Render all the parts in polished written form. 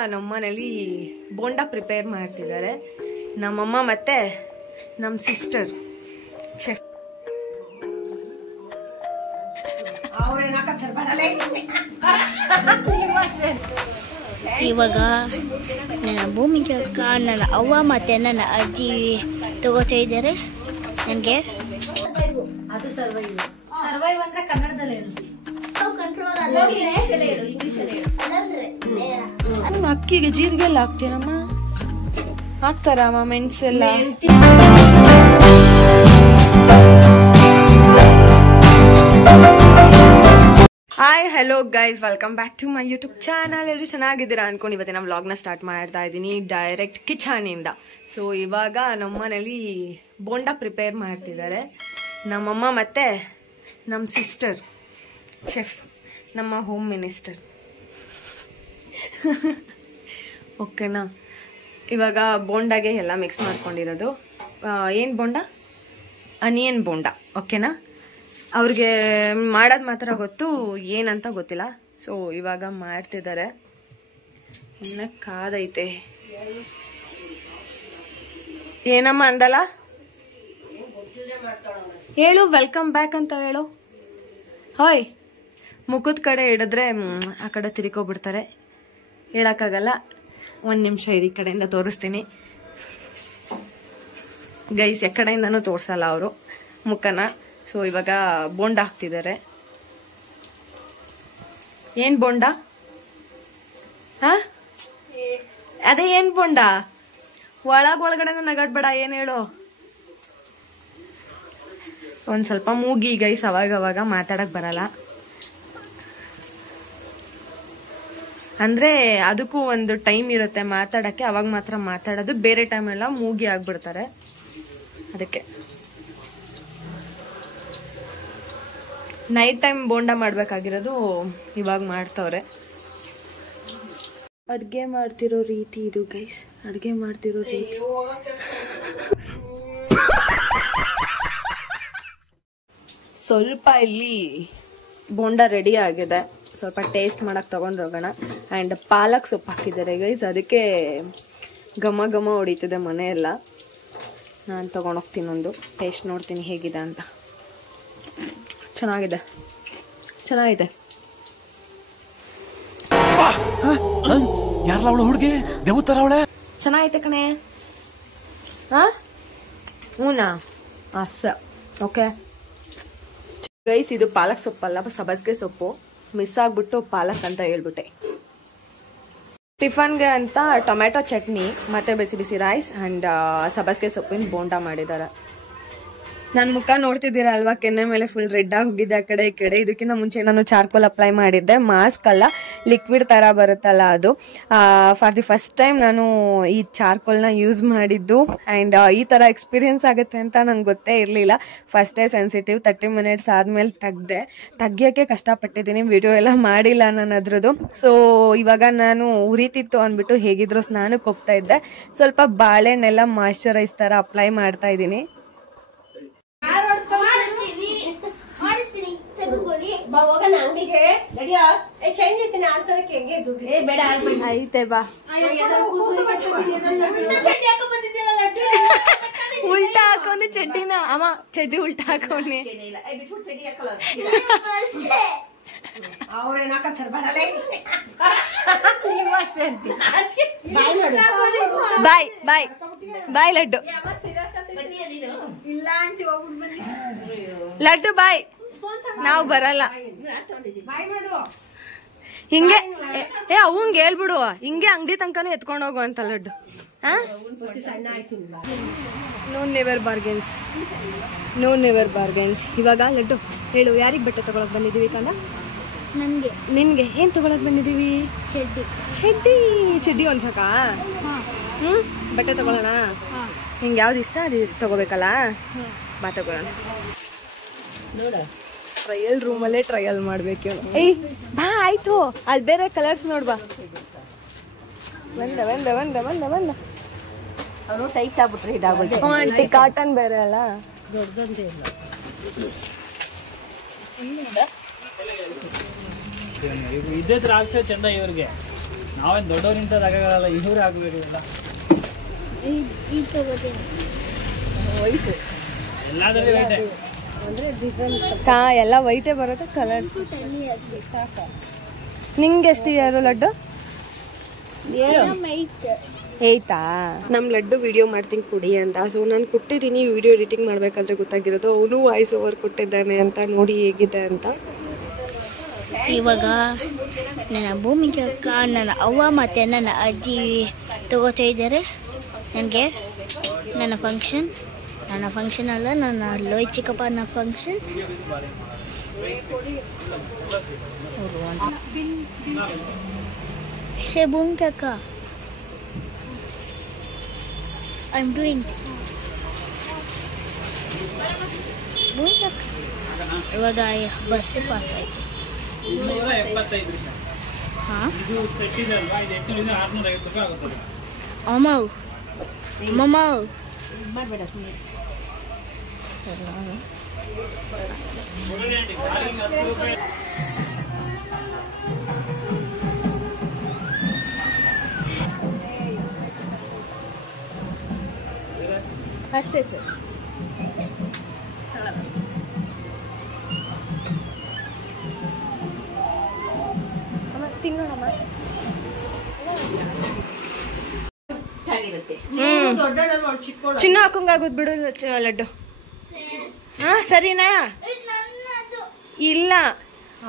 ನಮ್ಮ ಮನೇಲಿ ಬೋಂಡಾ ಪ್ರಿಪೇರ್ ಮಾಡ್ತಿದ್ದಾರೆ ನಮ್ಮಮ್ಮ ಮತ್ತೆ ನಮ್ಮ ಸಿಸ್ಟರ್ ಚೆಫ್. ಇವಾಗ ನನ್ನ ಭೂಮಿಗೆ ಅಕ್ಕ ನನ್ನ ಅವ್ವ ಮತ್ತೆ ನನ್ನ ಅಜ್ಜಿ ತಗೋತಾ ಇದ್ದಾರೆ. ನನಗೆ ಅದು ಸರ್ವೈವ್ ಅಂದ್ರೆ ಕನ್ನಡದಲ್ಲೇ ಅಕ್ಕಿಗೆ ಜೀರಿಗೆ ಎಲ್ಲ ಹಾಕ್ತೀನಮ್ಮ, ಹಾಕ್ತಾರಮ್ಮ ಮೆಣಸೆಲ್ಲ. Hi hello guys, welcome back to my YouTube channel. ಎಲ್ಲರೂ ಚೆನ್ನಾಗಿದ್ದೀರಾ ಅನ್ಕೊಂಡು ಇವತ್ತಿನ ವ್ಲಾಗ್ನ ಸ್ಟಾರ್ಟ್ ಮಾಡ್ತಾ ಇದ್ದೀನಿ ಡೈರೆಕ್ಟ್ ಕಿಚನಿಂದ. ಸೊ ಇವಾಗ ನಮ್ಮ ಮನೇಲಿ ಬೋಂಡಾ ಪ್ರಿಪೇರ್ ಮಾಡ್ತಿದ್ದಾರೆ ನಮ್ಮಮ್ಮ ಮತ್ತೆ ನಮ್ಮ ಸಿಸ್ಟರ್ ಚೆಫ್, ನಮ್ಮ ಹೋಮ್ ಮಿನಿಸ್ಟರ್. ಓಕೆನಾ? ಇವಾಗ ಬೋಂಡಾಗೆ ಎಲ್ಲ ಮಿಕ್ಸ್ ಮಾಡ್ಕೊಂಡಿರೋದು. ಏನು ಬೋಂಡಾ? ಅನಿಯನ್ ಬೋಂಡಾ. ಓಕೆನಾ? ಅವ್ರಿಗೆ ಮಾಡೋದು ಮಾತ್ರ ಗೊತ್ತು, ಏನಂತ ಗೊತ್ತಿಲ್ಲ. ಸೊ ಇವಾಗ ಮಾಡ್ತಿದ್ದಾರೆ. ಇನ್ನು ಕಾದೈತೆ. ಏನಮ್ಮ ಅಂದಲ್ಲ? ಹೇಳು, ವೆಲ್ಕಮ್ ಬ್ಯಾಕ್ ಅಂತ ಹೇಳು. ಹಾಯ್. ಮುಖದ ಕಡೆ ಹಿಡಿದ್ರೆ ಆ ಕಡೆ ತಿರ್ಕೋಬಿಡ್ತಾರೆ, ಹೇಳಕ್ಕಾಗಲ್ಲ. ಒಂದು ನಿಮಿಷ ಈ ಕಡೆಯಿಂದ ತೋರಿಸ್ತೀನಿ ಗೈಸ್. ಕಡೆಯಿಂದನೂ ತೋರಿಸಲ್ಲ ಅವರು ಮುಖನ. ಸೊ ಇವಾಗ ಬೋಂಡಾ ಹಾಕ್ತಿದ್ದಾರೆ. ಏನ್ ಬೋಂಡಾ? ಹಾ, ಅದೇ ಏನ್ ಬೋಂಡಾ? ಒಳಗಡೆ ನಗಾಡ್ಬೇಡ, ಏನ್ ಹೇಳು. ಒಂದ್ ಸ್ವಲ್ಪ ಮೂಗಿ ಗೈಸ್, ಅವಾಗ ಮಾತಾಡಕ್ ಬರಲ್ಲ. ಅಂದ್ರೆ ಅದಕ್ಕೂ ಒಂದು ಟೈಮ್ ಇರುತ್ತೆ ಮಾತಾಡಕ್ಕೆ, ಅವಾಗ ಮಾತ್ರ ಮಾತಾಡೋದು, ಬೇರೆ ಟೈಮ್ ಎಲ್ಲ ಮೂಗಿ ಆಗ್ಬಿಡ್ತಾರೆ. ಅದಕ್ಕೆ ನೈಟ್ ಟೈಮ್ ಬೋಂಡಾ ಮಾಡ್ಬೇಕಾಗಿರೋದು ಇವಾಗ ಮಾಡ್ತವ್ರೆ. ಅಡ್ಗೆ ಮಾಡ್ತಿರೋ ರೀತಿ ಇದು ಗೈಸ್, ಅಡ್ಗೆ ಮಾಡ್ತಿರೋ ರೀತಿ. ಸ್ವಲ್ಪ ಇಲ್ಲಿ ಬೋಂಡಾ ರೆಡಿ ಆಗಿದೆ, ಸ್ವಲ್ಪ ಟೇಸ್ಟ್ ಮಾಡಕ್ ತಗೊಂಡೋಗೋಣ. ಆ್ಯಂಡ್ ಪಾಲಕ್ ಸೊಪ್ಪು ಹಾಕಿದ್ದಾರೆ ಗೈಸ್, ಅದಕ್ಕೆ ಘಮ ಘಮ ಹೊಡಿತಿದೆ ಮನೆಯೆಲ್ಲ. ನಾನು ತೊಗೊಂಡೋಗ್ತೀನಿ, ಒಂದು ಟೇಸ್ಟ್ ನೋಡ್ತೀನಿ ಹೇಗಿದೆ ಅಂತ. ಚೆನ್ನಾಗಿದೆ. ಚೆನ್ನಾಗೈತೆ ಕಣೆ. ಹೂನಾ? ಅಷ್ಟ. ಓಕೆ ಗೈಸ್, ಇದು ಪಾಲಕ್ ಸೊಪ್ಪಲ್ಲ, ಸಬ್ಬಸಿಗೆ ಸೊಪ್ಪು. ಮಿಸ್ ಆಗ್ಬಿಟ್ಟು ಪಾಲಕ್ ಅಂತ ಹೇಳ್ಬಿಟ್ಟೆ. ಟಿಫನ್ಗೆ ಅಂತ ಟೊಮೆಟೊ ಚಟ್ನಿ ಮತ್ತೆ ಬಿಸಿ ಬಿಸಿ ರೈಸ್ ಅಂಡ್ ಸಬ್ಬಸಿಗೆ ಸೊಪ್ಪಿನ ಬೋಂಡಾ ಮಾಡಿದ್ದಾರೆ. ನನ್ನ ಮುಖ ನೋಡ್ತಿದ್ದೀರಾ ಅಲ್ವಾ, ಕೆನ್ನೆ ಮೇಲೆ ಫುಲ್ ರೆಡ್ ಆಗಿ ಹೋಗಿದೆ ಆ ಕಡೆ ಈ ಕಡೆ. ಇದಕ್ಕಿಂತ ಮುಂಚೆ ನಾನು ಚಾರ್ಕೋಲ್ ಅಪ್ಲೈ ಮಾಡಿದ್ದೆ, ಮಾಸ್ಕ್ ಅಲ್ಲ, ಲಿಕ್ವಿಡ್ ತರ ಬರುತ್ತಲ್ಲ ಅದು. ಫಾರ್ ದಿ ಫಸ್ಟ್ ಟೈಮ್ ನಾನು ಈ ಚಾರ್ಕೋಲ್ನ ಯೂಸ್ ಮಾಡಿದ್ದು. ಆ್ಯಂಡ್ ಈ ತರ ಎಕ್ಸ್ಪೀರಿಯನ್ಸ್ ಆಗುತ್ತೆ ಅಂತ ನಂಗೆ ಗೊತ್ತೇ ಇರಲಿಲ್ಲ. ಫಸ್ಟ್ ಡೇ ಸೆನ್ಸಿಟಿವ್, 30 ಮಿನಿಟ್ಸ್ ಆದ್ಮೇಲೆ ತೆಗಿಯೋಕ್ಕೆ ಕಷ್ಟಪಟ್ಟಿದ್ದೀನಿ, ವಿಡಿಯೋ ಎಲ್ಲ ಮಾಡಿಲ್ಲ ನಾನು ಅದ್ರದ್ದು. ಸೊ ಇವಾಗ ನಾನು ಉರಿತಿತ್ತು ಅಂದ್ಬಿಟ್ಟು ಹೇಗಿದ್ರು ಸ್ನಾನಕ್ಕೆ ಹೋಗ್ತಾ ಇದ್ದೆ. ಸ್ವಲ್ಪ ಬಾಳೆಹಣ್ಣೆಲ್ಲ ಮಾಯ್ಶ್ಚರೈಸ್ ತರ ಅಪ್ಲೈ ಮಾಡ್ತಾ ಇದ್ದೀನಿ. ಐತೆ ಬಾ, ಉಲ್ಟಾ ಹಾಕೋನಿ ಚಡ್ಡಿನ. ಅಮ್ಮ ಚಡ್ಡಿ ಉಲ್ಟಾ ಹಾಕೋನಿ. ಬಾಯ್ ಬಾಯ್ ಬಾಯ್ ಲಡ್ಡು, ಲಡ್ಡು ಬಾಯ್. ನಾವು ಬರಲ್ಲ ಹಿಂಗೆ. ಅವಂಗೆ ಹೇಳ್ಬಿಡು, ಹಿಂಗೆ ಅಂಗಡಿ ತನಕನೂ ಎತ್ಕೊಂಡು ಹೋಗು ಅಂತ ಲಡ್ಡು. No never ಬಾರ್ಗೇನ್ಸ್. ಇವಾಗ ಲಡ್ಡು ಹೇಳು, ಯಾರಿಗೆ ಬಟ್ಟೆ ತಗೊಳಕ್ ಬಂದಿದೀವಿ ಕಂದ? ನಿನ್ಗೆ ಏನ್ ತಗೊಳಕ್ ಬಂದಿದೀವಿ? ಚಡ್ಡಿ ಒಂದ್ಸಕ. ಬಟ್ಟೆ ತಗೊಳ್ಳೋಣ. ನಿಂಗೆ ಯಾವ್ದು ಇಷ್ಟ ಅದು ತಗೋಬೇಕಲ್ಲ, ಬಾ ತಗೊಳ್ಳೋಣ. ಟ್ರಯಲ್ ರೂಮಲ್ಲೇ ಟ್ರಯಲ್ ಮಾಡ್ಬೇಕು. ಏಯ್ ಬಾ, ಆಯ್ತು. ಅಲ್ಲಿ ಬೇರೆ ಕಲರ್ಸ್ ನೋಡ್ಬಾ. ಬಂದ ಅವರು ಟೈಟ್ ಆಗ್ಬಿಟ್ರೆ ಇದಾಗ್ಬಿಟ್ಟು. ಕಾಟನ್ ಬೇರೆ ಅಲ್ಲ, ದೊಡ್ಡದಂತೆ ಇಲ್ಲ. ಇದ್ದೇ ದ್ರಾಕ್ಷ ಚಂದ ಇವ್ರಿಗೆ. ನಾವೇನು ದೊಡ್ಡವರಿಂದ ಆಗಲ್ಲ, ಇವ್ರು ಆಗಬೇಕು ಎಲ್ಲ. ಈ ತಗೋತೀನಿ ಎಲ್ಲಾದ್ರಲ್ಲಿ ವೈಟೇ. ಎಲ್ಲ ವೈಟೇ ಬರುತ್ತೆ ಕಲರ್ಸ್. ನಿಂಗೆ ಎಷ್ಟು ಇಯರು ಲಡ್ಡು? 8 ನಮ್ಮ ಲಡ್ಡು ವಿಡಿಯೋ ಮಾಡ್ತೀನಿ ಕುಡಿ ಅಂತ. ಸೊ ನಾನು ಕೊಟ್ಟಿದ್ದೀನಿ, ವಿಡಿಯೋ ಎಡಿಟಿಂಗ್ ಮಾಡಬೇಕಾದ್ರೆ ಗೊತ್ತಾಗಿರೋದು ಅವನು ವಾಯ್ಸ್ ಓವರ್ ಕೊಟ್ಟಿದ್ದಾನೆ ಅಂತ. ನೋಡಿ ಹೇಗಿದೆ ಅಂತ. ಇವಾಗ ನನ್ನ ಭೂಮಿಕೆ ಅಕ್ಕ, ನನ್ನ ಅವ್ವ ಮತ್ತು ನನ್ನ ಅಜ್ಜಿ ತಗೋತಾ ಇದ್ದಾರೆ ನನಗೆ ನನ್ನ ಫಂಕ್ಷನ್ ಅಲ್ಲ, ನನ್ನ ಲೋಯ್ ಚಿಕ್ಕಪ್ಪನ ಫಂಕ್ಷನ್. ಹೇ ಭೂಮಿಕೆ ಅಕ್ಕ, ಐ ಆಮ್ ಡೂಯಿಂಗ್. ಭೂಮಿಕೆ ಅಕ್ಕ ಇವಾಗ ಬಸ್ ಪಾಸ್ ಆಯ್ತು. 275 ರೂಪಾಯಿ. ಹಾಂ ಇದು ಸ್ಪೆಷಲ್ ಅಲ್ವಾ, ಇದು 800 650 ರೂಪಾಯಿ ಆಗುತ್ತದೆ. ಅಮ್ಮ ಮಾಡಬೇಡ ಅಷ್ಟೇ ಸರ್. ತಿನ್ನೋಣಮ್ಮ. ಚಿನ್ನ ಹಾಕಂಗಾಗುದ್ ಬಿಡು ಲಡ್ಡು. ಹಾ ಸರಿನಾ? ಇಲ್ಲ,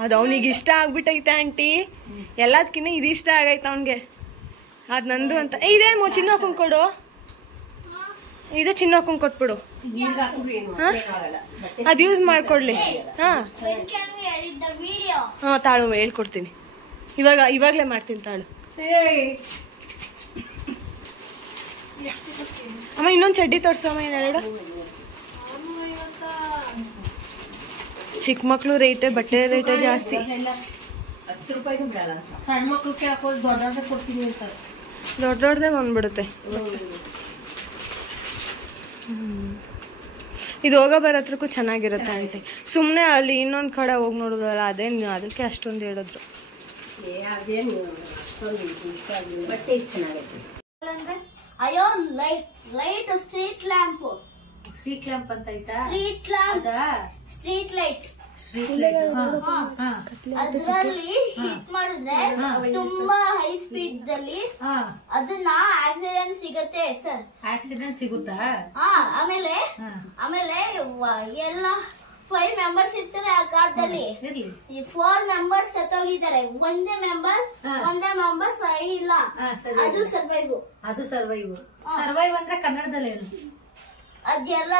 ಅದು ಅವನಿಗೆ ಇಷ್ಟ ಆಗ್ಬಿಟ್ಟೈತೆ ಆಂಟಿ. ಎಲ್ಲದಕ್ಕಿಂತ ಇದು ಇಷ್ಟ ಆಗೈತೆ ಅವನಿಗೆ. ಅದು ನಂದು ಅಂತ. ಇದೇ ಚಿನ್ನ ಹಾಕೊಂಡ್ ಕೊಡು, ಇದೇ ಚಿನ್ನ ಹಾಕೊಂಡ್ ಕೊಟ್ಬಿಡು. ಅದು ಯೂಸ್ ಮಾಡ್ಕೊಡ್ಲಿ. ಹಾ ತಾಳು ಹೇಳ್ಕೊಡ್ತೀನಿ. ಇವಾಗಲೇ ಮಾಡ್ತೀನಿ ತಾಳು. ಅಮ್ಮ ಇನ್ನೊಂದು ಚಡ್ಡಿ ತೋರ್ಸಮ್ಮ. ಇನ್ನೆರಡು ಚಿಕ್ಕ ಮಕ್ಳು ರೇಟೇ, ಬಟ್ಟೆ ರೇಟೇ ಜಾಸ್ತಿ. 10 ರೂಪಾಯಿನೂ ಬಿಡಲ್ಲ. ಸಣ್ಣ ಮಕ್ಳಿಗೆ ಹಾಕೋದು ದೊಡ್ಡದೇ ಕೊಡ್ತೀನಿ ಅಂತಾರೆ. ದೊಡ್ಡದೇ ಬಂದ್ಬಿಡುತ್ತೆ. ಇದು ಹೋಗೋ ಬರೋತ್ರಕ್ಕೂ ಚೆನ್ನಾಗಿರುತ್ತೆ ಆಂಟಿ. ಸುಮ್ಮನೆ ಅಲ್ಲಿ ಇನ್ನೊಂದು ಕಡೆ ಹೋಗಿ ನೋಡೋದಲ್ಲ, ಅದೇನು ಅದಕ್ಕೆ ಅಷ್ಟೊಂದು ಹೇಳಿದ್ರು. ಅದೇನು ಅಷ್ಟೊಂದು ಇಷ್ಟ ಆಗಿಲ್ಲ, ಬಟ್ಟೆ ಚೆನ್ನಾಗೈತೆ. ಅಯ್ಯೋ ಲೈಟ್ ಸ್ಟ್ರೀಟ್ ಲ್ಯಾಂಪ್ ಅಂತ ಐತಾ? ಸ್ಟ್ರೀಟ್ ಲೈಟ್ ಅದರಲ್ಲಿ ಹಿಟ್ ಮಾಡಿದ್ರೆ ತುಂಬಾ ಹೈ ಸ್ಪೀಡ್ ದಲ್ಲಿ ಅದನ್ನ ಆಕ್ಸಿಡೆಂಟ್ ಸಿಗತ್ತೆ ಸರ್. ಆಕ್ಸಿಡೆಂಟ್ ಸಿಗುತ್ತಾ? ಆಮೇಲೆ ಎಲ್ಲ 5 ಮೆಂಬರ್ಸ್ ಇರ್ತಾರೆ ಆ ಕಾರ್ಡ್ದಲ್ಲಿ. 4 ಮೆಂಬರ್ಸ್ ಸತ್ತೋಗಿದ್ದಾರೆ, ಒಂದೇ ಮೆಂಬರ್ ಸಹಿ ಇಲ್ಲ. ಅದು ಸರ್ವೈವ್ ಅಂದ್ರೆ ಕನ್ನಡದಲ್ಲೇನು? ಅದೆಲ್ಲ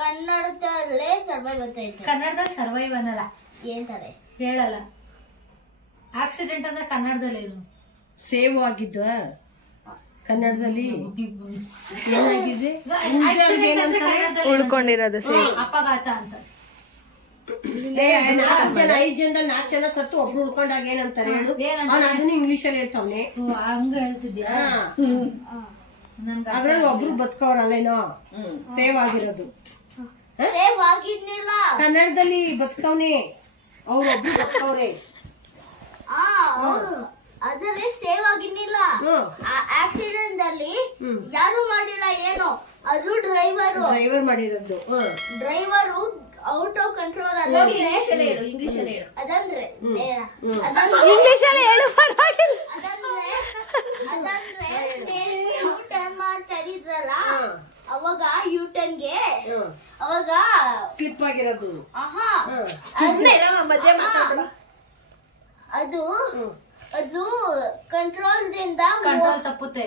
ಕನ್ನಡದಲ್ಲೇ ಸರ್ವೈವ್ ಅಂತ ಹೇಳ್ತಾರೆ. ಕನ್ನಡದಲ್ಲಿ ಸರ್ವೈವ್ ಅನ್ನಲ್ಲ, ಏನಂತಾರೆ ಹೇಳಲ್ಲ. ಆಕ್ಸಿಡೆಂಟ್ ಅಂದ್ರೆ ಕನ್ನಡದಲ್ಲೇನು? ಸೇವ್ ಆಗಿದ್ದ ಕನ್ನಡದಲ್ಲಿ ಏನಾಗಿದೆ? ಉಳ್ಕೊಂಡಿರೋದು ಸೇವ್. ಅಪಘಾತ ಅಂತ. 5 ಜನದಲ್ಲಿ 4 ಜನ ಸತ್ತು ಒಬ್ರು ಉಳ್ಕೊಂಡಾಗ ಏನಂತಾರೆ ಹೇಳು? ಅದನ್ನ ಇಂಗ್ಲಿಷ್ ಅಲ್ಲಿ ಹೇಳ್ತಾವನೆ. ಹಂಗ ಹೇಳ್ತಿದ್ಯಾ? ಅದ್ರಲ್ಲಿ ಒಬ್ರು ಬದುಕವ್ರಲ್ಲೇನೋ ಸೇವ್ ಆಗಿರೋದು. ಸೇವ್ ಆಗಿರ್ಲಿಲ್ಲ, ಕನ್ನಡದಲ್ಲಿ ಬದುಕವ್ನೆ, ಅವ್ರೊಬ್ರು ಬದುಕವ್ರೆ. ಅದರಲ್ಲಿ ಸೇವ್ ಆಗಿರ್ಲಿಲ್ಲ. ಆಕ್ಸಿಡೆಂಟ್ ಅಲ್ಲಿ ಯಾರು ಮಾಡಿಲ್ಲ ಏನೋ, ಅದು ಡ್ರೈವರ್ ಮಾಡಿರೋದು. Driver out of control. English ಅಲ್ಲಿ ಹೇಳು. ಅದಂದ್ರೆ ಇಂಗ್ಲಿಷಲ್ಲಿ ಹೇಳು, ಪರವಾಗಿಲ್ಲ. ಯು ಟರ್ನ್ ಮಾಡ್ತಾರಿದ್ರಲ್ಲ, ಅವಾಗ ಯು ಟರ್ನ್ಗೆ ಅವಾಗ ಸ್ಲಿಪ್ ಆಗಿರೋದು. ಅದು ಕಂಟ್ರೋಲ್ ತಪ್ಪುತ್ತೆ.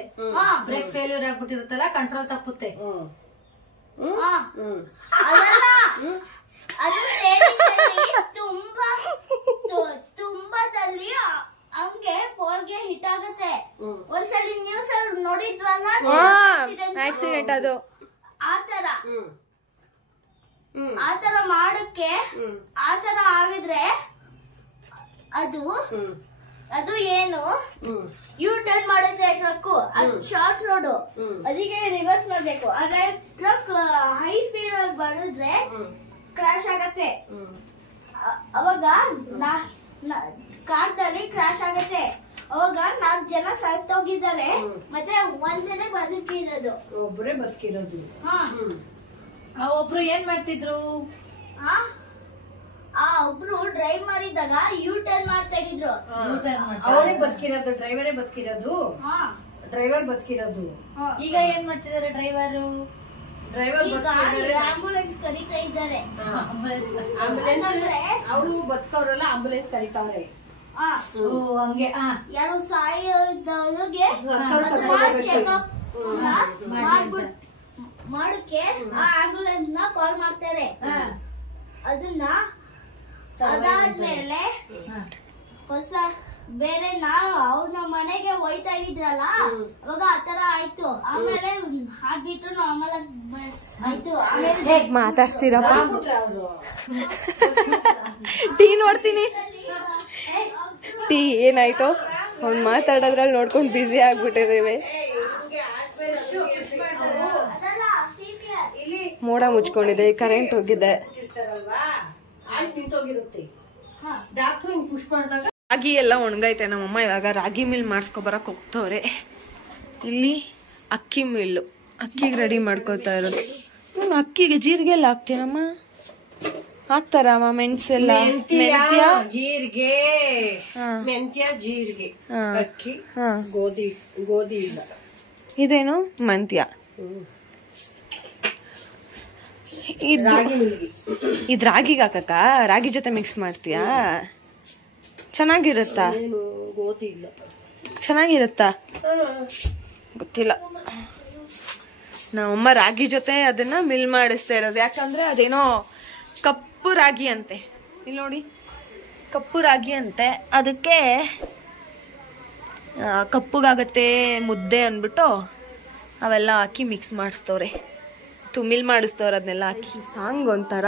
ಬ್ರೇಕ್ ಫೇಲ್ಯೂರ್ ಆಗ್ಬಿಟ್ಟಿರುತ್ತಲ್ಲ, ಕಂಟ್ರೋಲ್ ತಪ್ಪುತ್ತೆ. ಅದು ತುಂಬಾದಲ್ಲಿ ಹಂಗೆ ಪೋಲ್ಗೆ ಹಿಟ್ ಆಗುತ್ತೆ. ಒಂದ್ಸಲಿ ನ್ಯೂಸ್ ಅಲ್ಲಿ ನೋಡಿದ್ವಲ್ಲ, ಆಕ್ಸಿಡೆಂಟ್ ಅದು. ಆತರ ಮಾಡಕ್ಕೆ ಆತರ ಆಗಿದ್ರೆ ಅದು ಏನು ಯು ಟರ್ನ್ ಮಾಡುತ್ತೆ ಟ್ರಕ್. ಅದು ಶಾರ್ಟ್ ರೋಡ್, ಅದಕ್ಕೆ ರಿವರ್ಸ್ ಮಾಡ್ಬೇಕು. ಆದ್ರೆ ಟ್ರಕ್ ಹೈ ಸ್ಪೀಡ್ ಅಲ್ಲಿ ಬಡಿದ್ರೆ ಕ್ರಾಶ್ ಆಗತ್ತೆ. ಅವಾಗ ಕಾರ್ದಲ್ಲಿ ಕ್ರಾಶ್ ಆಗತ್ತೆ. ಅವಾಗ 4 ಜನ ಸತ್ತೋಗಿದ್ದಾರೆ, ಮತ್ತೆ ಒಂದನೇ ಬದುಕಿರೋದು. ಒಬ್ಬರೇ ಬದುಕಿರೋದು. ಹಾ. ಆ ಒಬ್ರು ಏನ್ ಮಾಡ್ತಿದ್ರು? ಆ ಒಬ್ರು ಡ್ರೈವ್ ಮಾಡಿದಾಗ ಯೂ ಟರ್ನ್ ಮಾಡ್ತಾ ಇದ್ರು. ಅವರೇ ಬದುಕಿರೋದು, ಡ್ರೈವರೇ ಬದುಕಿರೋದು. ಡ್ರೈವರ್ ಬದುಕಿರೋದು. ಈಗ ಏನ್ ಮಾಡ್ತಿದಾರೆ ಡ್ರೈವರು? ಡ್ರೈವರ್ ಈಗ ಆಂಬುಲೆನ್ಸ್ ಕರೀತಾ ಇದ್ದಾರೆ. ಅವರು ಬದುಕವ್ರಲ್ಲ, ಆಂಬುಲೆನ್ಸ್ ಕರೀತಾವ್ರೆ. ಹಂಗೆ. ಯಾರು ಸಾಯೋದವ್ರಿಗೆ ಚೆಕಪ್ ಮಾಡಕ್ಕೆ ಆ ಆಂಬುಲೆನ್ಸ್ ನ ಕಾಲ್ ಮಾಡ್ತಾರೆ. ಅದನ್ನ ಅದಾದ್ಮೇಲೆ ಹೊಸ ಬೇರೆ ನಾವು ಅವ್ರ ಮನೆಗೆ ಹೋಯ್ತಾ ಇದ್ರಲ್ಲ, ಅವಾಗ ಆತರ ಆಯ್ತು. ಆಮೇಲೆ ಹಾಡ್ಬಿಟ್ಟು ನಾರ್ಮಲ್ ಆಯ್ತು. ಹೇಗ್ ಮಾತಾಡ್ಸ್ತೀರಪ್ಪ? ಟೀ ನೋಡ್ತೀನಿ. ಟೀ ಏನಾಯ್ತು? ಅವ್ನ್ ಮಾತಾಡೋದ್ರಲ್ಲಿ ನೋಡ್ಕೊಂಡು ಬ್ಯುಸಿ ಆಗ್ಬಿಟ್ಟಿದೀವಿ. ಮೋಡ ಮುಚ್ಕೊಂಡಿದೆ, ಕರೆಂಟ್ ಹೋಗಿದೆ. ರಾಗಿ ಎಲ್ಲ ಒಣಗೈತೆ. ನಮ್ಮಮ್ಮ ಇವಾಗ ರಾಗಿ ಮಿಲ್ ಮಾಡಿಸ್ಕೊಬರಕ್ ಹೋಗ್ತವ್ರೆ. ಇಲ್ಲಿ ಅಕ್ಕಿ ಮಿಲ್ಲು, ಅಕ್ಕಿಗೆ ರೆಡಿ ಮಾಡ್ಕೋತಾ ಇರೋದು. ಅಕ್ಕಿಗೆ ಜೀರಿಗೆ ಎಲ್ಲ ಹಾಕ್ತೀನಮ್ಮ? ಹಾಕ್ತಾರಮ್ಮ ಮೆಣಸೆಲ್ಲ? ಮೆಂತ್ಯ, ಜೀರಿಗೆ, ಮೆಂತ್ಯ, ಜೀರಿಗೆ, ಅಕ್ಕಿ, ಗೋಧಿ ಇಲ್ಲ. ಇದೇನು ಮೆಂತ್ಯ? ಇದ್ ರಾಗಿಗೆ ಹಾಕಕ್ಕ? ರಾಗಿ ಜೊತೆ ಮಿಕ್ಸ್ ಮಾಡ್ತೀಯಾ? ಚೆನ್ನಾಗಿರುತ್ತಾ? ಗೋಧಿ ಇಲ್ಲ. ಚೆನ್ನಾಗಿರುತ್ತಾ? ಗೊತ್ತಿಲ್ಲ. ನಮ್ಮಮ್ಮ ರಾಗಿ ಜೊತೆ ಅದನ್ನ ಮಿಲ್ ಮಾಡಿಸ್ತಾ ಇರೋದು. ಯಾಕಂದ್ರೆ ಅದೇನೋ ಕಪ್ಪು ರಾಗಿ ಅಂತೆ. ಇಲ್ಲಿ ನೋಡಿ, ಕಪ್ಪು ರಾಗಿ ಅಂತೆ. ಅದಕ್ಕೆ ಕಪ್ಪುಗಾಗತ್ತೆ ಮುದ್ದೆ ಅಂದ್ಬಿಟ್ಟು ಅವೆಲ್ಲ ಹಾಕಿ ಮಿಕ್ಸ್ ಮಾಡಿಸ್ತವ್ರೆ, ಮಿಲ್ ಮಾಡಿಸ್ತವ್ರೆ ಅದನ್ನೆಲ್ಲ ಹಾಕಿ. ಸಾಂಗ್ ಒಂಥರ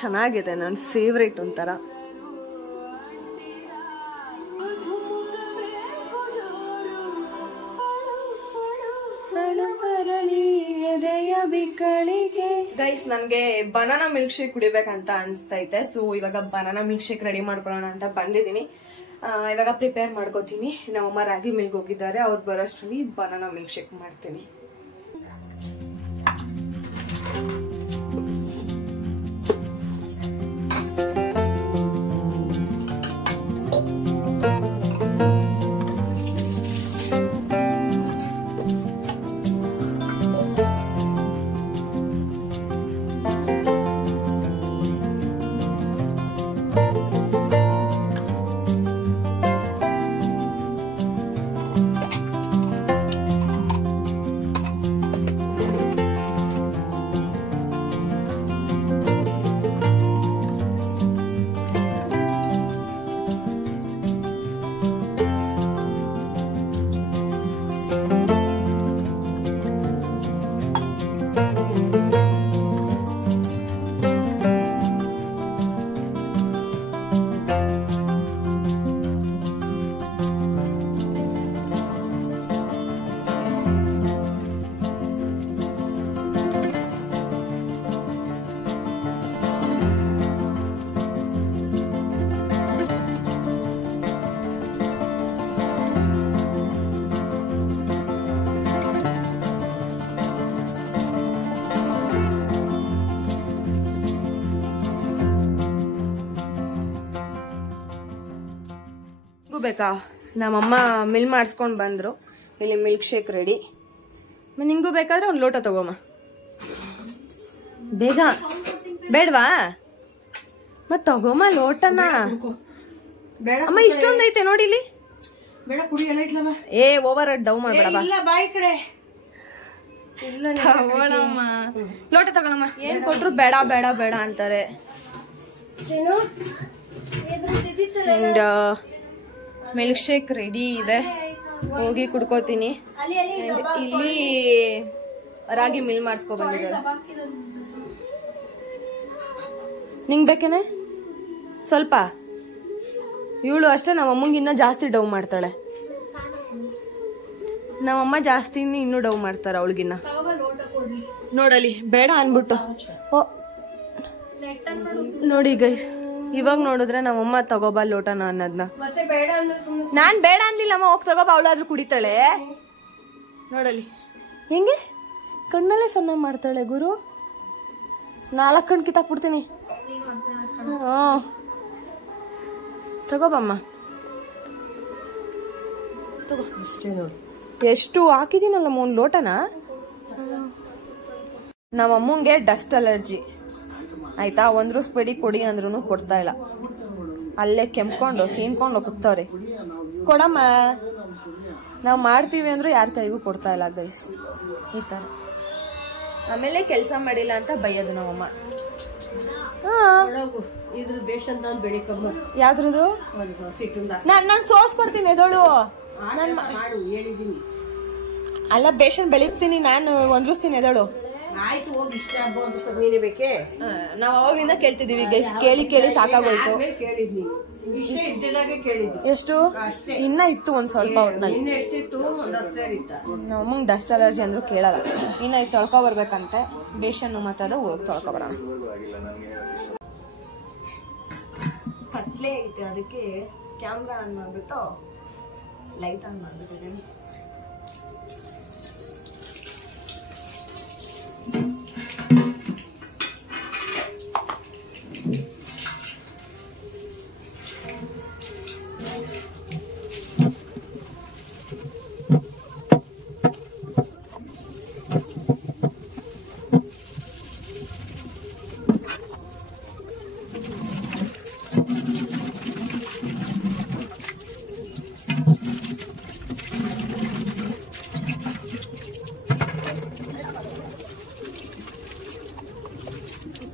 ಚೆನ್ನಾಗಿದೆ, ನನ್ನ ಫೇವ್ರೇಟ್ ಒಂಥರ. ಗೈಸ್, ನನ್ಗೆ ಬನಾನಾ ಮಿಲ್ಕ್ ಶೇಕ್ ಕುಡಿಬೇಕಂತ ಅನ್ಸ್ತೈತೆ. ಸೊ ಇವಾಗ ಬನಾನಾ ಮಿಲ್ಕ್ ಶೇಕ್ ರೆಡಿ ಮಾಡ್ಕೊಳ್ಳೋಣ ಅಂತ ಬಂದಿದ್ದೀನಿ. ಇವಾಗ ಪ್ರಿಪೇರ್ ಮಾಡ್ಕೋತೀನಿ. ನಮ್ಮಮ್ಮ ರಾಗಿ ಮಿಲ್ಕ್ ಹೋಗಿದ್ದಾರೆ, ಅವ್ರು ಬರೋಷ್ಟರಲ್ಲಿ ಬನಾನಾ ಮಿಲ್ಕ್ ಶೇಕ್ ಮಾಡ್ತೀನಿ. ಬೇಕಾ? ನಮ್ಮಮ್ಮ ಮಿಲ್ ಮಾಡಿಸ್ಕೊಂಡು ಬಂದ್ರು. ಇಲ್ಲಿ ಮಿಲ್ಕ್ ಶೇಕ್ ರೆಡಿ. ನಿಂಗೂ ಬೇಕಾದ್ರೆ ಒಂದು ಲೋಟ ತಗೋಮ್ಮ. ಬೇಗ ಬೇಡವಾ? ಮತ್ ತಗೋಮ್ಮ ಲೋಟನ. ಅಮ್ಮ ಇಷ್ಟೊಂದೈತೆ ನೋಡಿಲಿ. ಬೇಡ, ಕುಡಿ ಎಲ್ಲ ಐತ್ಲಮ್ಮ. ಏ ಓವರ್ ಡೌ ಮಾಡ್ಬೇಡ. ಬಾಯಿ ಕಡೆ ತಗೊಳಮ್ಮ, ಲೋಟ ತಗೊಳಮ್ಮ. ಏನ್ ಕೊಟ್ರು ಬೇಡ ಬೇಡ ಬೇಡ ಅಂತಾರೆ. ಮಿಲ್ಕ್ ಶೇಕ್ ರೆಡಿ ಇದೆ, ಹೋಗಿ ಕುಡ್ಕೋತೀನಿ. ಇಲ್ಲಿ ರಾಗಿ ಮಿಲ್ ಮಾಡಿಸ್ಕೊ ಬಂದಿದ್ದಾರೆ. ನಿಂಗ್ ಬೇಕೇನೆ ಸ್ವಲ್ಪ? ಇವಳು ಅಷ್ಟೇ, ನಮ್ಮಮ್ಮಂಗೆ ಇನ್ನೂ ಜಾಸ್ತಿ ಡವ್ ಮಾಡ್ತಾಳೆ. ನಮ್ಮಮ್ಮ ಜಾಸ್ತಿ ಇನ್ನೂ ಡವ್ ಮಾಡ್ತಾರ ಅವಳಿಗಿನ್ನ. ನೋಡಲಿ ಬೇಡ ಅನ್ಬಿಟ್ಟು. ಓ ನೋಡಿ ಗೈಸ್, ಇವಾಗ ನೋಡಿದ್ರೆ ನಮ್ಮಮ್ಮ ತಗೋಬಾ ಲೋಟನ ಅನ್ನೋದ್ನ. ಮತ್ತೆ ಬೇಡ ಅಂದ್ರೆ ಸುಮ್ಮನೆ ನಾನ್ ಬೇಡ ಅನ್ಲಿಲ್ಲಮ್ಮ, ಹೋಗ್ ತಗೋಬಾ, ಅವಳಾದ್ರೂ ಕುಡಿತಾಳೆ. ನೋಡಲಿ ಹೆಂಗೆ ಕಣ್ಣಲ್ಲೇ ಸಣ್ಣ ಮಾಡ್ತಾಳೆ ಗುರು. 4 ಕಣ್ ಕಿತ್ತಾಕ್ಬಿಡ್ತೀನಿ. ತಗೋಬಮ್ಮ, ತಗೋ. ಅಷ್ಟೇ ನೋಡಿ. ಎಷ್ಟು ಹಾಕಿದೀನಲ್ಲ ಒಂದ್ ಲೋಟನ. ನಮ್ಮಮ್ಮಂಗೆ ಡಸ್ಟ್ ಅಲರ್ಜಿ ಆಯ್ತಾ, 1 ರೂಪಾಯಿ ಕೊಡಿ ಅಂದ್ರೂ ಕೊಡ್ತಾ ಇಲ್ಲ. ಅಲ್ಲೇ ಕೆಂಪ್ಕೊಂಡು ಸೀನ್ಕೊಂಡು ಕೂತವ್ರೆ. ಕೊಡಮ್ಮ, ನಾವ್ ಮಾಡ್ತೀವಿ ಅಂದ್ರೂ ಯಾರ ಕೈಗೂ ಕೊಡ್ತಾ ಇಲ್ಲ ಗೈಸ್. ಈ ತರ ಆಮೇಲೆ ಕೆಲ್ಸ ಮಾಡಿಲ್ಲ ಅಂತ ಬೈಯೋದು ನಮ್ಮಮ್ಮ. ಇದ್ರ ಬೇಷನ್ ನಾನು ಬೆಳಿಕಮ್ಮ. ಯಾವ್ದ್ರದು? ಸಿಟ್ಟಿಂದ ನಾನ್ ಸೋಸ್ಕೊಡ್ತೀನಿ ಎದೋಳು. ಮಾಡು ಹೇಳಿದೀನಿ. ಅಲ್ಲ ಬೇಷನ್ ಬೆಳಿತೀನಿ ನಾನು, ಒಂದ್ರಸ್ತೀನಿ ಎದೋಳು. ಆಯ್ತು ಹೋಗಿ, ಇಷ್ಟ ಹಬ್ಬ ಅಂತ ಸ್ವಲ್ಪ ನೀನೇ ಬೇಕೆ. ನಾವ್ ಅವಾಗಿಂದ ಕೇಳ್ತಿದೀವಿ ಗೈಸ್, ಕೇಳಿ ಕೇಳಿ ಸಾಕಾಗೋಯ್ತು. ಕೇಳಿದ್ ನೀನು ಇಷ್ಟೇ ಇಷ್ಟಿದಾಗೆ ಕೇಳಿದ್ವಿ. ಎಷ್ಟು ಇನ್ನ ಇತ್ತು ಒಂದ್ ಸ್ವಲ್ಪ ಒಟ್ನಲ್ಲಿ. ಇನ್ನ ಎಷ್ಟಿತ್ತು? ಒಂದ್ 10 ಇತ್ತ. ನಮ್ಮಂಗ್ ಡಸ್ಟ್ ಅಲರ್ಜಿ ಅಂದ್ರು ಕೇಳಲ್ಲ. ಇನ್ನ ಇದು ತೊಳ್ಕೊ ಬರ್ಬೇಕಂತೆ, ಬೇಷನ್ನು ಮಾತಾಡ ಹೋಗಿ ತೊಳ್ಕೊ ಬರೋಣ. ಕತ್ಲೆ ಐತೆ, ಅದಕ್ಕೆ ಕ್ಯಾಮ್ರಾ ಆನ್ ಮಾಡ್ಬಿಟ್ಟು ಲೈಟ್ ಆನ್ ಮಾಡ್ಬಿಟ್ಟಿದ್ದೀನಿ.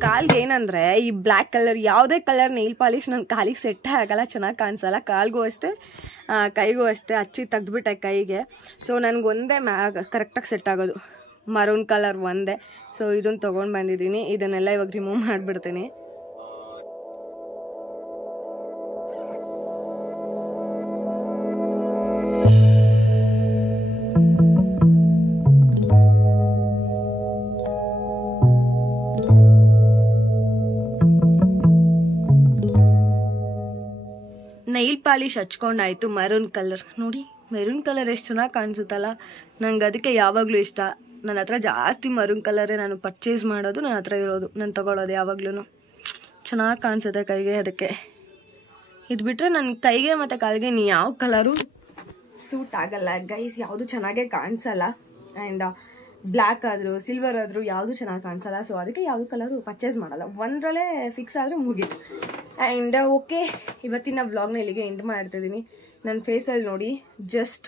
ಕಾಲ್ಗೆ ಏನಂದ್ರೆ ಈ ಬ್ಲ್ಯಾಕ್ ಕಲರ್ ಯಾವುದೇ ಕಲರ್ ನೈಲ್ ಪಾಲಿಶ್ ನನ್ನ ಕಾಲಿಗೆ ಸೆಟ್ ಆಗಲ್ಲ, ಚೆನ್ನಾಗಿ ಕಾಣಿಸಲ್ಲ. ಕಾಲ್ಗೂ ಅಷ್ಟೇ ಕೈಗೂ ಅಷ್ಟೇ, ಹಚ್ಚಿ ತೆಗ್ದುಬಿಟ್ಟೆ ಕೈಗೆ. ಸೊ ನನಗೊಂದೇ ಕರೆಕ್ಟಾಗಿ ಸೆಟ್ ಆಗೋದು ಮರೂನ್ ಕಲರ್ ಒಂದೇ. ಸೊ ಇದನ್ನು ತೊಗೊಂಡು ಬಂದಿದ್ದೀನಿ, ಇದನ್ನೆಲ್ಲ ಇವಾಗ ರಿಮೂವ್ ಮಾಡಿಬಿಡ್ತೀನಿ. ನೈಲ್ ಪಾಲಿಶ್ ಹಚ್ಕೊಂಡಾಯ್ತು, ಮರೂನ್ ಕಲರ್ ನೋಡಿ. ಮೆರೂನ್ ಕಲರ್ ಎಷ್ಟು ಚೆನ್ನಾಗಿ ಕಾಣಿಸುತ್ತಲ್ಲ, ನಂಗೆ ಅದಕ್ಕೆ ಯಾವಾಗಲೂ ಇಷ್ಟ. ನನ್ನ ಹತ್ರ ಜಾಸ್ತಿ ಮರೂನ್ ಕಲರೇ ನಾನು ಪರ್ಚೇಸ್ ಮಾಡೋದು, ನನ್ನ ಹತ್ರ ಇರೋದು, ನಾನು ತೊಗೊಳೋದು ಯಾವಾಗ್ಲೂ. ಚೆನ್ನಾಗಿ ಕಾಣಿಸುತ್ತೆ ಕೈಗೆ, ಅದಕ್ಕೆ ಇದು ಬಿಟ್ಟರೆ ನನ್ನ ಕೈಗೆ ಮತ್ತು ಕಾಲಿಗೆ ಯಾವ ಕಲರು ಸೂಟ್ ಆಗಲ್ಲ ಗೈಸ್, ಯಾವುದು ಚೆನ್ನಾಗೇ ಕಾಣಿಸಲ್ಲ. ಆ್ಯಂಡ್ ಬ್ಲ್ಯಾಕ್ ಆದರೂ ಸಿಲ್ವರ್ ಆದರೂ ಯಾವುದು ಚೆನ್ನಾಗಿ ಕಾಣಿಸಲ್ಲ. ಸೊ ಅದಕ್ಕೆ ಯಾವುದು ಕಲರು ಪರ್ಚೇಸ್ ಮಾಡಲ್ಲ, ಒಂದರಲ್ಲೇ ಫಿಕ್ಸ್ ಆದರೆ ಮುಗೀತು. ಆ್ಯಂಡ್ ಓಕೆ, ಇವತ್ತಿನ ವ್ಲಾಗ್ನ ಇಲ್ಲಿಗೆ ಎಂಡ್ ಮಾಡ್ತಿದ್ದೀನಿ. ನನ್ನ ಫೇಸಲ್ಲಿ ನೋಡಿ ಜಸ್ಟ್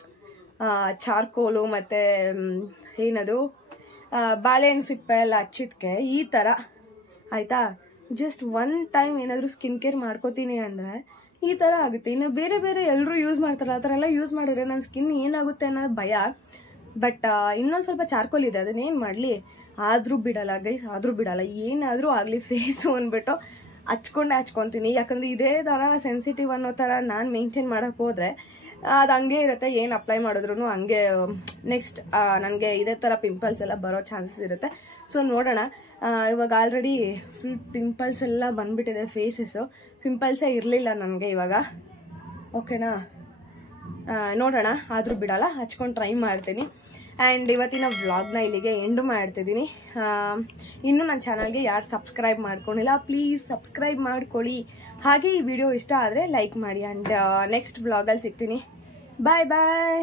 ಚಾರ್ಕೋಲು ಮತ್ತು ಏನದು ಬಾಳೆಹಣ್ಣು ಸಿಪ್ಪೆ ಎಲ್ಲ ಹಚ್ಚಿದ್ಕೆ ಈ ಥರ ಆಯಿತಾ. ಜಸ್ಟ್ ಒನ್ ಟೈಮ್ ಏನಾದರೂ ಸ್ಕಿನ್ ಕೇರ್ ಮಾಡ್ಕೋತೀನಿ ಅಂದರೆ ಈ ಥರ ಆಗುತ್ತೆ. ಇನ್ನು ಬೇರೆ ಬೇರೆ ಎಲ್ಲರೂ ಯೂಸ್ ಮಾಡ್ತಾರಲ್ಲ, ಆ ಥರ ಎಲ್ಲ ಯೂಸ್ ಮಾಡಿದ್ರೆ ನನ್ನ ಸ್ಕಿನ್ ಏನಾಗುತ್ತೆ ಅನ್ನೋದು ಭಯ. ಬಟ್ ಇನ್ನೊಂದು ಸ್ವಲ್ಪ ಚಾರ್ಕೋಲ್ ಇದೆ, ಅದನ್ನೇನು ಮಾಡಲಿ, ಆದರೂ ಬಿಡಲ್ಲ ಗೈಸ್, ಆದರೂ ಬಿಡಲ್ಲ. ಏನಾದರೂ ಆಗಲಿ ಫೇಸು ಅಂದ್ಬಿಟ್ಟು ಹಚ್ಕೊಂಡೇ ಹಚ್ಕೊತೀನಿ. ಯಾಕಂದರೆ ಇದೇ ಥರ ಸೆನ್ಸಿಟಿವ್ ಅನ್ನೋ ಥರ ನಾನು ಮೇಂಟೈನ್ ಮಾಡೋಕ್ಕೆ ಹೋದರೆ ಅದು ಹಂಗೆ ಇರುತ್ತೆ. ಏನು ಅಪ್ಲೈ ಮಾಡಿದ್ರು ಹಂಗೆ ನೆಕ್ಸ್ಟ್ ನನಗೆ ಇದೇ ಥರ ಪಿಂಪಲ್ಸ್ ಎಲ್ಲ ಬರೋ ಚಾನ್ಸಸ್ ಇರುತ್ತೆ. ಸೊ ನೋಡೋಣ, ಇವಾಗ ಆಲ್ರೆಡಿ ಫುಲ್ ಪಿಂಪಲ್ಸ್ ಎಲ್ಲ ಬಂದುಬಿಟ್ಟಿದೆ, ಫೇಸಸ್ಸು ಪಿಂಪಲ್ಸೇ ಇರಲಿಲ್ಲ ನನಗೆ ಇವಾಗ. ಓಕೆನಾ, ನೋಡೋಣ, ಆದರೂ ಬಿಡಲ್ಲ, ಹಚ್ಕೊಂಡು ಟ್ರೈ ಮಾಡ್ತೀನಿ. ಆ್ಯಂಡ್ ಇವತ್ತಿನ ವ್ಲಾಗ್ನ ಇಲ್ಲಿಗೆ ಎಂಡ್ ಮಾಡ್ತಿದ್ದೀನಿ. ಇನ್ನೂ ನನ್ನ ಚಾನಲ್ಗೆ ಯಾರು ಸಬ್ಸ್ಕ್ರೈಬ್ ಮಾಡ್ಕೊಂಡಿಲ್ಲ ಪ್ಲೀಸ್ ಸಬ್ಸ್ಕ್ರೈಬ್ ಮಾಡ್ಕೊಳ್ಳಿ. ಹಾಗೆ ಈ ವಿಡಿಯೋ ಇಷ್ಟ ಆದರೆ ಲೈಕ್ ಮಾಡಿ. ಆ್ಯಂಡ್ ನೆಕ್ಸ್ಟ್ ವ್ಲಾಗಲ್ಲಿ ಸಿಗ್ತೀನಿ. ಬಾಯ್ ಬಾಯ್.